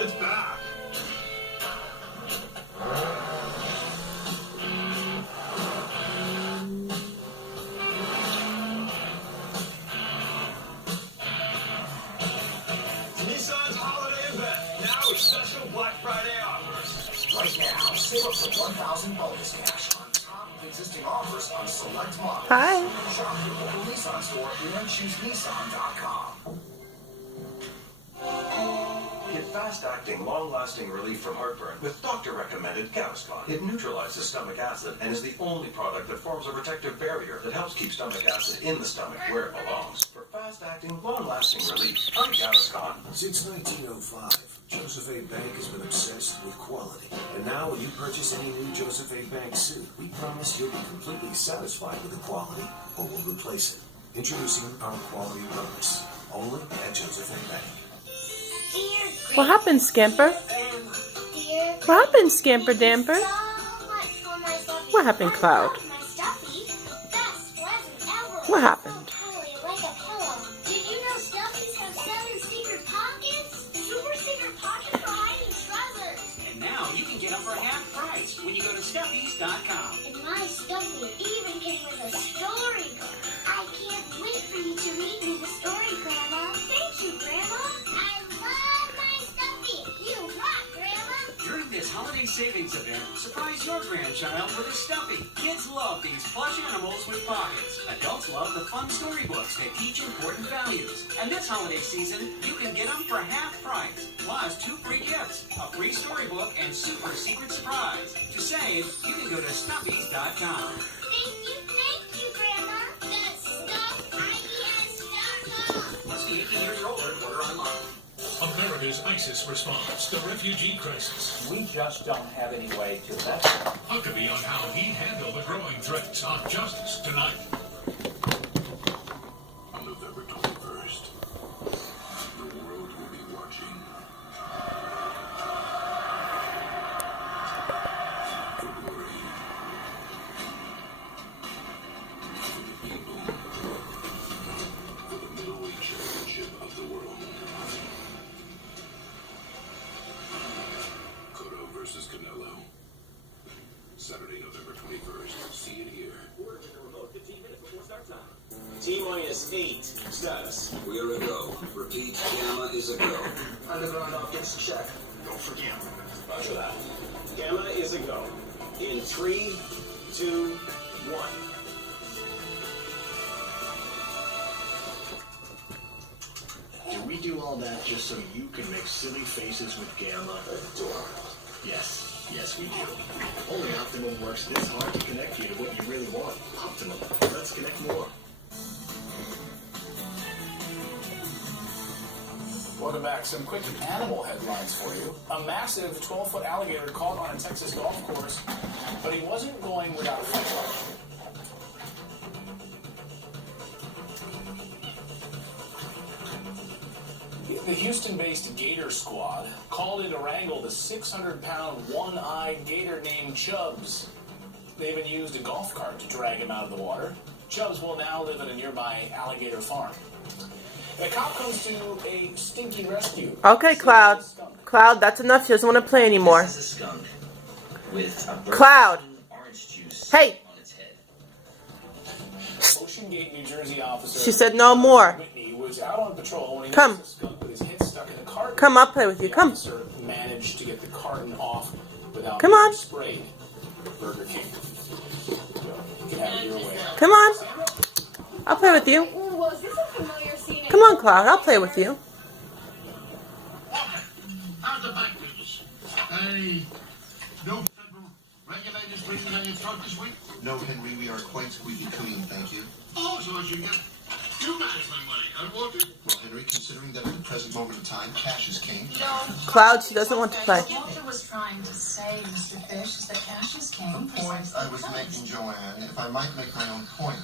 It's back. Nissan's holiday event. Now with special Black Friday offers. Right now, save up to 1,000 bonus cash on top of existing offers on select models. Hi. Shop your local Nissan store or choose Nissan.com. Get fast-acting, long-lasting relief from heartburn with doctor-recommended Gaviscon. It neutralizes stomach acid and is the only product that forms a protective barrier that helps keep stomach acid in the stomach where it belongs. For fast-acting, long-lasting relief, try Gaviscon. Since 1905, Joseph A. Bank has been obsessed with quality. And now when you purchase any new Joseph A. Bank suit, we promise you'll be completely satisfied with the quality or we'll replace it. Introducing our quality promise, only at Joseph A. Bank. What happened, Scamper? What happened, Scamper Damper? What happened, Cloud? What happened? Did you know stuffies have 7 secret pockets? Super secret pockets for hiding treasures. And now you can get them for half price when you go to stuffies.com. And my stuffy even came with a story book. I can't wait for you to read me the story, Grandma. Thank you, Grandma. I love my stuffy. You rock, Grandma. During this holiday savings event, surprise your grandchild with a stuffy. Kids love these plush animals with pockets. Adults love the fun storybooks that teach important values. And this holiday season, you can get them for half price. Plus 2 free gifts, a free storybook, and super secret surprise. To save, you can go to stuffies.com. Thank you, Grandma. That's StuffIdeas.com. Must be 18 years or older to order online. America's ISIS response, the refugee crisis. We just don't have any way to let them. Huckabee on how he'd handle the growing threats on Justice tonight. On November 21st, the world will be watching. February. For the people. For the middleweight championship of the world. Cotto versus Canelo. Saturday, November 21st. See it here. Order in the remote 15 minutes before start time. T-minus 8. Status. We're a go. Repeat, Gamma is a go. Underground off gets the check. Go for Gamma. Roger that. Gamma is a go. In 3, 2, 1. Did we do all that just so you can make silly faces with Gamma? Yes. Yes, we do. Only Optimum works this hard to connect you to what you really want. Optimum. Let's connect more. Welcome back. Some quick animal headlines for you. A massive 12-foot alligator caught on a Texas golf course, but he wasn't going without a fight. The Houston-based Gator Squad called in to wrangle the 600-pound one-eyed gator named Chubbs. They even used a golf cart to drag him out of the water. Chubbs will now live at a nearby alligator farm. And a cop comes to a stinky rescue. Okay, Cloud. Cloud, that's enough. She doesn't want to play anymore. This is a skunk with a Cloud. orange juice Hey. on its head. Ocean Gate, New Jersey officer. She said no more. Whitney was out on patrol when he Come. noticed a skunk with his head stuck in a carton. Come, I'll play with you. The Come. officer managed to get the carton off without Come being on. sprayed. Burger King. So, you can have it your way. Come on. I'll play with you. Was this a familiar scene? Come on, Cloud. I'll play with you. How's the bike business? Any no federal regulators bringing any truck this week? No, Henry, we are quite squeaky clean, thank you. Oh, so as you get, you manage my money. I want it. Well, Henry, considering that at the present moment in time, cash is king. Cloud, she doesn't want to play. Walter was trying to say, Mr. Fish, is that cash is king. The point I was making, Joanne, if I might make my own point,